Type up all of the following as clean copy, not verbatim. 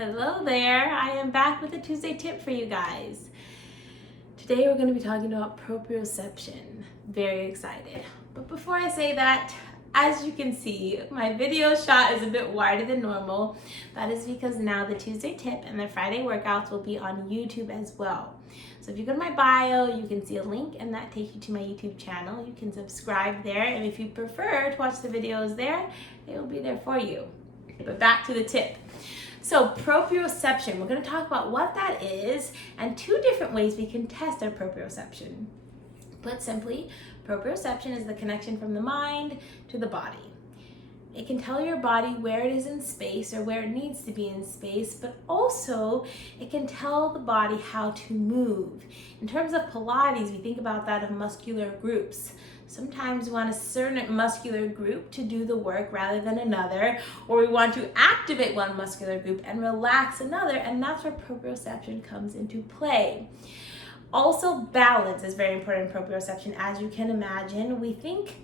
Hello there, I am back with a Tuesday tip for you guys. Today we're going to be talking about proprioception. Very excited. But before I say that, as you can see, my video shot is a bit wider than normal. That is because now the Tuesday tip and the Friday workouts will be on YouTube as well. So if you go to my bio, you can see a link and that takes you to my YouTube channel. You can subscribe there, and if you prefer to watch the videos there, they will be there for you. But back to the tip. So proprioception, we're going to talk about what that is and two different ways we can test our proprioception. Put simply, proprioception is the connection from the mind to the body. It can tell your body where it is in space or where it needs to be in space, but also it can tell the body how to move. In terms of Pilates, we think about that of muscular groups. Sometimes we want a certain muscular group to do the work rather than another, or we want to activate one muscular group and relax another, and that's where proprioception comes into play. Also, balance is very important in proprioception. As you can imagine, we think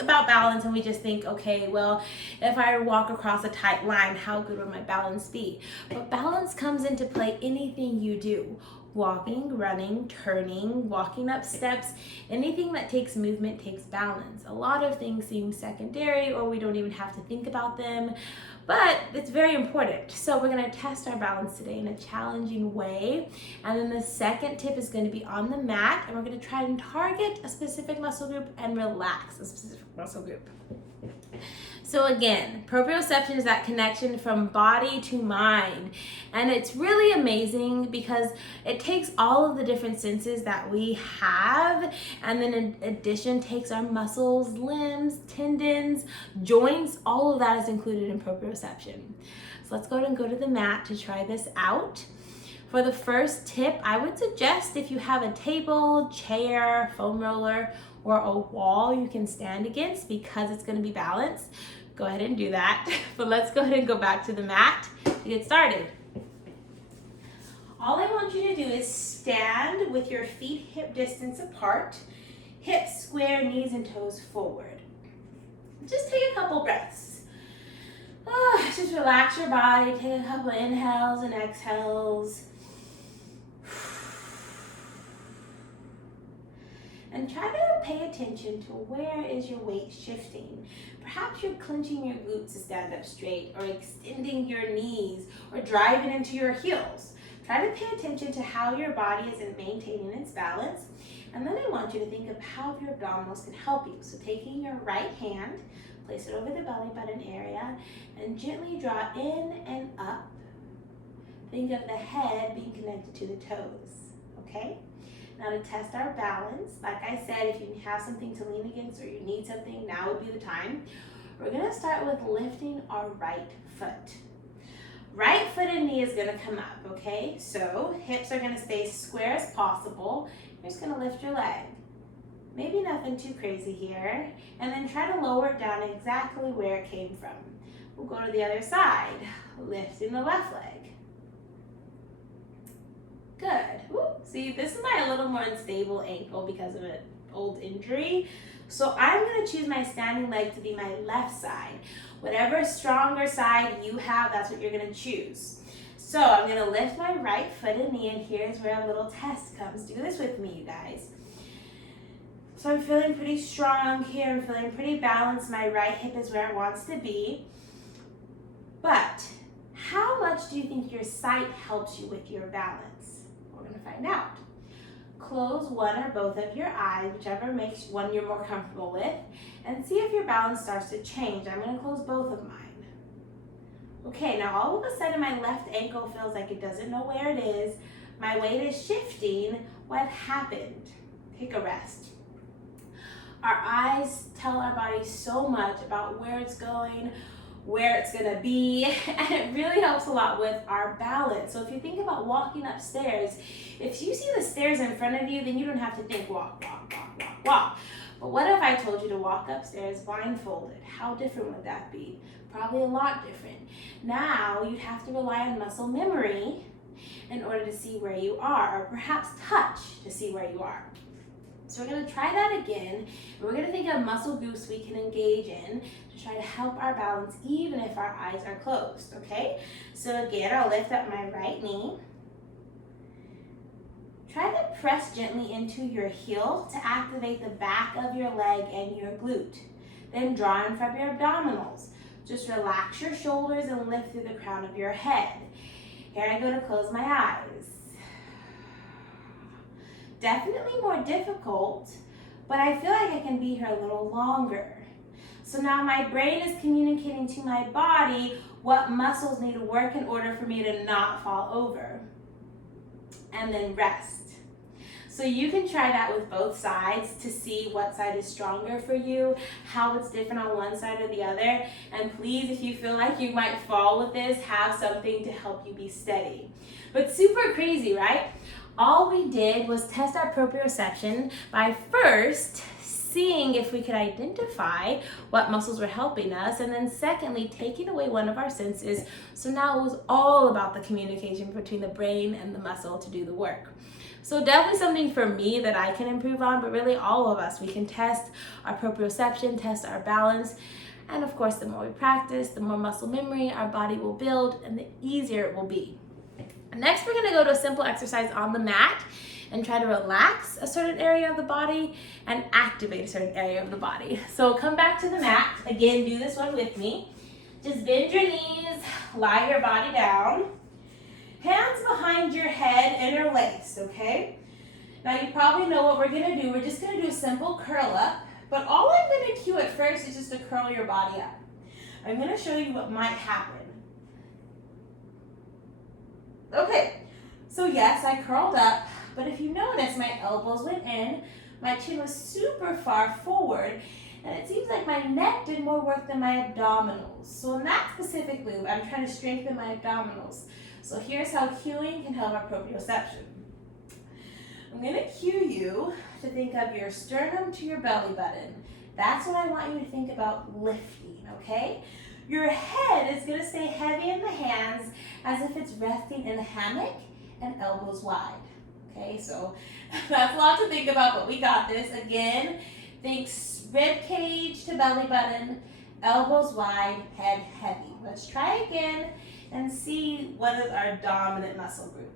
about balance and we just think, okay, well, if I walk across a tight line, how good would my balance be? But balance comes into play anything you do. Walking, running, turning, walking up steps, anything that takes movement takes balance. A lot of things seem secondary or we don't even have to think about them, but it's very important. So we're gonna test our balance today in a challenging way. And then the second tip is gonna be on the mat, and we're gonna try and target a specific muscle group and relax a specific muscle group. So again, proprioception is that connection from body to mind. And it's really amazing because it takes all of the different senses that we have, and then in addition takes our muscles, limbs, tendons, joints, all of that is included in proprioception. So let's go ahead and go to the mat to try this out. For the first tip, I would suggest if you have a table, chair, foam roller, or a wall you can stand against because it's going to be balanced, go ahead and do that. But let's go ahead and go back to the mat to get started. All I want you to do is stand with your feet hip distance apart, hips square, knees and toes forward. Just take a couple breaths. Just relax your body, take a couple inhales and exhales. And try to pay attention to where is your weight shifting. Perhaps you're clenching your glutes to stand up straight, or extending your knees, or driving into your heels. Try to pay attention to how your body is maintaining its balance. And then I want you to think of how your abdominals can help you. So taking your right hand, place it over the belly button area, and gently draw in and up. Think of the head being connected to the toes, okay? Now to test our balance, like I said, if you have something to lean against or you need something, now would be the time. We're gonna start with lifting our right foot. Right foot and knee is gonna come up, okay? So hips are gonna stay square as possible. You're just gonna lift your leg. Maybe nothing too crazy here. And then try to lower it down exactly where it came from. We'll go to the other side, lifting the left leg. Good. Ooh. See, this is my a little more unstable ankle because of an old injury. So I'm going to choose my standing leg to be my left side. Whatever stronger side you have, that's what you're going to choose. So I'm going to lift my right foot and knee, and here's where a little test comes. Do this with me, you guys. So I'm feeling pretty strong here. I'm feeling pretty balanced. My right hip is where it wants to be. But how much do you think your sight helps you with your balance? We're going to find out. Close one or both of your eyes, whichever makes one you're more comfortable with, and see if your balance starts to change. I'm going to close both of mine. Okay, now all of a sudden my left ankle feels like it doesn't know where it is. My weight is shifting. What happened? Take a rest. Our eyes tell our body so much about where it's going, where it's gonna be, and it really helps a lot with our balance. So if you think about walking upstairs, if you see the stairs in front of you, then you don't have to think walk, walk, walk, walk, walk. But what if I told you to walk upstairs blindfolded? How different would that be? Probably a lot different. Now you'd have to rely on muscle memory in order to see where you are, or perhaps touch to see where you are. So we're gonna try that again. We're gonna think of muscle groups we can engage in to try to help our balance even if our eyes are closed, okay? So again, I'll lift up my right knee. Try to press gently into your heel to activate the back of your leg and your glute. Then draw in from your abdominals. Just relax your shoulders and lift through the crown of your head. Here I go to close my eyes. Definitely more difficult, but I feel like I can be here a little longer. So now my brain is communicating to my body what muscles need to work in order for me to not fall over. And then rest. So you can try that with both sides to see what side is stronger for you, how it's different on one side or the other. And please, if you feel like you might fall with this, have something to help you be steady. But super crazy, right? All we did was test our proprioception by first seeing if we could identify what muscles were helping us, and then secondly, taking away one of our senses. So now it was all about the communication between the brain and the muscle to do the work. So definitely something for me that I can improve on, but really all of us, we can test our proprioception, test our balance, and of course, the more we practice, the more muscle memory our body will build, and the easier it will be. Next, we're gonna go to a simple exercise on the mat and try to relax a certain area of the body and activate a certain area of the body. So come back to the mat. Again, do this one with me. Just bend your knees, lie your body down. Hands behind your head, interlaced, okay? Now you probably know what we're gonna do. We're just gonna do a simple curl up, but all I'm gonna cue at first is just to curl your body up. I'm gonna show you what might happen. Okay, so yes, I curled up, but if you notice, my elbows went in, my chin was super far forward, and it seems like my neck did more work than my abdominals. So in that specifically, I'm trying to strengthen my abdominals. So here's how cueing can help our proprioception. I'm gonna cue you to think of your sternum to your belly button. That's what I want you to think about lifting, okay? Your head is gonna stay heavy in the hands as if it's resting in a hammock and elbows wide. Okay, so that's a lot to think about, but we got this. Again, think rib cage to belly button, elbows wide, head heavy. Let's try again and see what is our dominant muscle group.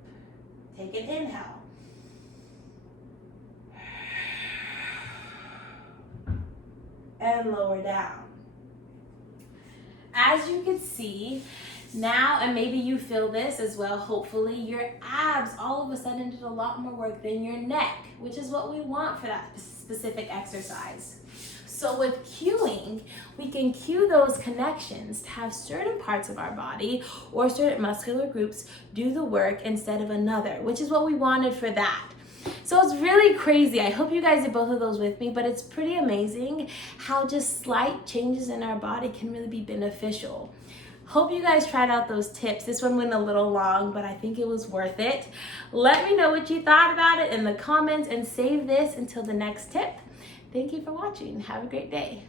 Take an inhale. And lower down. As you can see, now, and maybe you feel this as well, hopefully, your abs all of a sudden did a lot more work than your neck, which is what we want for that specific exercise. So with cueing, we can cue those connections to have certain parts of our body or certain muscular groups do the work instead of another, which is what we wanted for that. So it's really crazy. I hope you guys did both of those with me, but it's pretty amazing how just slight changes in our body can really be beneficial. Hope you guys tried out those tips. This one went a little long, but I think it was worth it. Let me know what you thought about it in the comments and save this until the next tip. Thank you for watching. Have a great day.